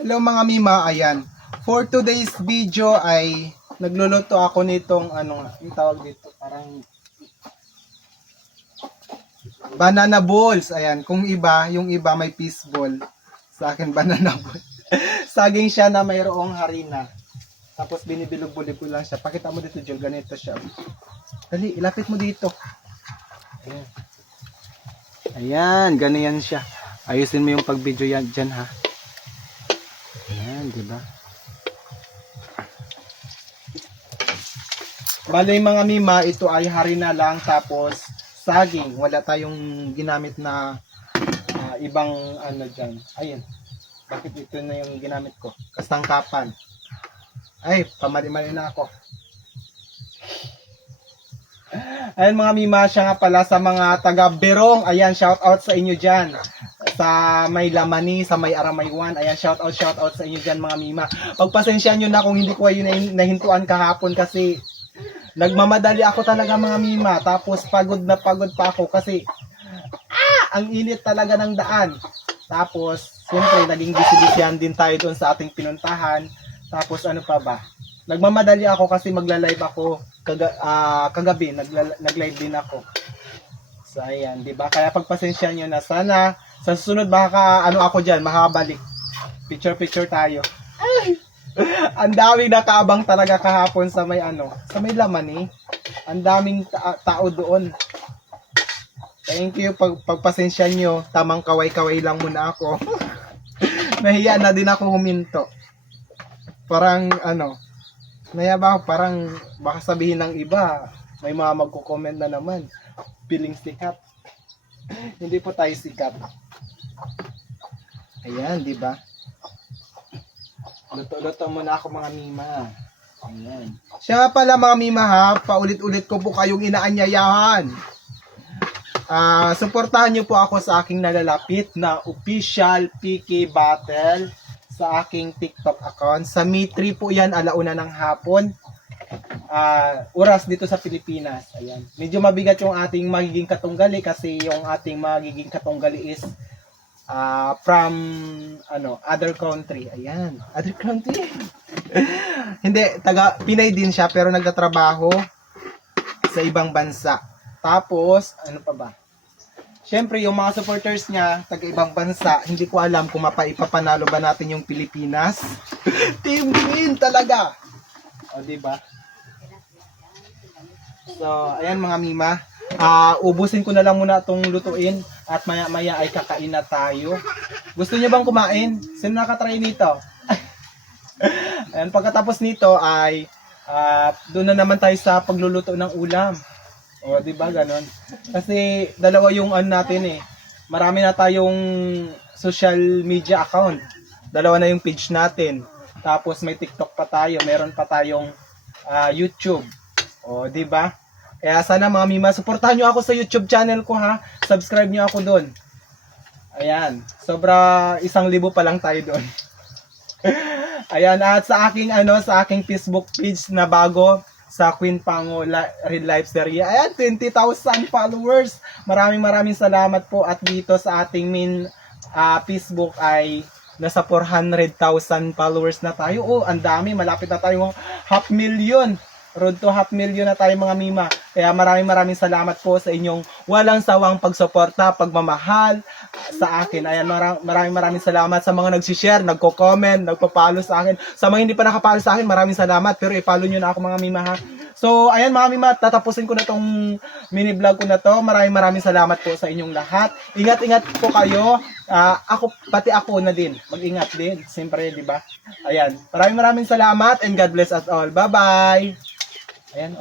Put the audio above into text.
Hello mga mima, ayan. For today's video ay nagluluto ako nitong ano nga, yung tawag dito, parang banana balls. Ayan, kung iba, yung iba may fish ball. Sa akin banana ball. Saging siya na mayroong harina. Tapos binibilog-bulig ko lang siya. Pakita mo dito, Jol, ganito siya. Dali, ilapit mo dito. Ayan. Ayan, ganyan siya. Ayusin mo yung pag-video yan dyan, ha. Ayan, diba? Bale mga mima, ito ay harina lang tapos saging. Wala tayong ginamit na ibang ano dyan. Ayun. Bakit ito na yung ginamit ko? Kasangkapan. Ay, pamali-mali na ako. Ayan mga mima, siya nga pala sa mga taga-Berong. Ayan, shout out sa inyo dyan. Sa may Lamani, sa may Aramaywan. Ayan, shout out sa inyo dyan mga mima. Pagpasensya nyo na kung hindi ko kayo nahintuan kahapon kasi nagmamadali ako talaga mga mima. Tapos pagod na pagod pa ako kasi ang init talaga ng daan. Tapos, siyempre, naging busy-busyan din tayo doon sa ating pinuntahan. Tapos ano pa ba? Nagmamadali ako kasi magla-live ako kagabi, nag-live din ako. So ayan, 'di ba? Kaya pagpasensya niyo na, sana sa susunod baka ano ako diyan, makabalik. Picture tayo. Ay! Ang daming nakaabang talaga kahapon sa may ano, sa may Lamani. Ang daming tao doon. Thank you pagpasensya niyo. Tamang kaway-kaway lang muna ako. Nahiya na din ako huminto. Parang ano, naya ba parang baka sabihin ng iba, may mga magko-comment na naman, feeling sikat. Hindi po tayo sikat. Ayan, di ba? Luto-luto muna ako mga mima. Ayan. Siya pala mga mima ha, paulit-ulit ko po kayong inaanyayahan. Suportahan niyo po ako sa aking nalalapit na official PK Battle sa aking TikTok account. Sa May 3 po yan, alauna ng hapon. Oras dito sa Pilipinas. Ayan. Medyo mabigat yung ating magiging katunggali kasi yung ating magiging katunggali is from other country. Ayan. Other country? Hindi, taga Pinay din siya pero nagtatrabaho sa ibang bansa. Tapos, ano pa ba? Siyempre, yung mga supporters niya, taga-ibang bansa, hindi ko alam kung ipapanalo ba natin yung Pilipinas. Team win talaga! O, diba? So, ayan mga mima. Ubusin ko na lang muna itong lutuin at maya-maya ay kakain na tayo. Gusto niyo bang kumain? Sino nakatry nito? Ayan, pagkatapos nito ay doon na naman tayo sa pagluluto ng ulam. O, di ba ganon? Kasi dalawa yung natin eh. Marami na tayong social media account. Dalawa na yung page natin. Tapos may TikTok pa tayo, meron pa tayong YouTube. O, di ba? Kaya sana mga mima, suportahan niyo ako sa YouTube channel ko ha. Subscribe niyo ako doon. Ayan, sobra 1,000 pa lang tayo doon. Ayan, at sa aking Facebook page na bago, sa Queen Pango Real Life Series. Ayan, 20,000 followers. Maraming salamat po. At dito sa ating main Facebook ay nasa 400,000 followers na tayo. Oh, ang dami. Malapit na tayo 500,000. Road to 500,000 na tayo mga mima. Kaya maraming salamat po sa inyong walang sawang pagsuporta, pagmamahal sa akin. Ayan, maraming salamat sa mga nag-share, nagko-comment, nagpa-follow sa akin. Sa mga hindi pa nakapollow sa akin, maraming salamat. Pero i-follow nyo na ako mga mima ha. So, ayan mga mima, tatapusin ko na tong mini vlog ko na to. Maraming salamat po sa inyong lahat. Ingat-ingat po kayo. Pati ako na din. Mag-ingat din. Siyempre, di ba? Ayan. Maraming salamat and God bless us all. Bye-bye. Ayan.